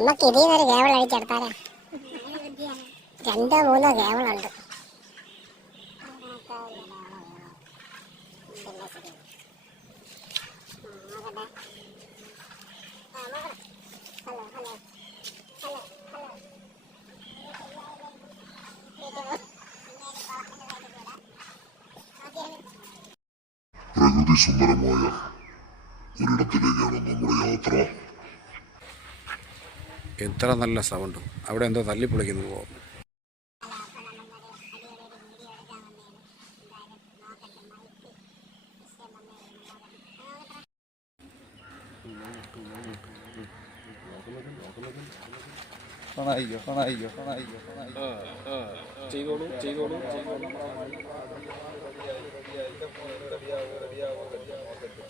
നമുക്ക് ഇതിന്നൊരു കേവൾ അടിച്ചെടുത്താലേ. 2-3 കേവളുണ്ട്. പ്രകൃതി സുന്ദരമായ ഒരിടത്തിലേക്കാണ് നമ്മുടെ യാത്ര. എത്ര നല്ല സൗണ്ട്! അവിടെ എന്തോ തല്ലിപ്പൊളിക്കുന്നു പോകും.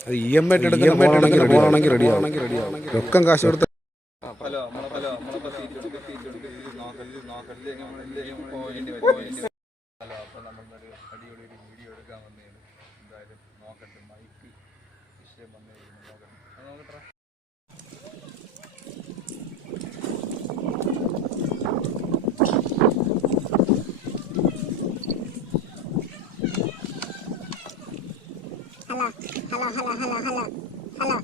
അത് EMI എടുക്കുന്ന റെഡിയാവും. രൊക്കം കാശ് കൊടുത്ത് ഹലോ.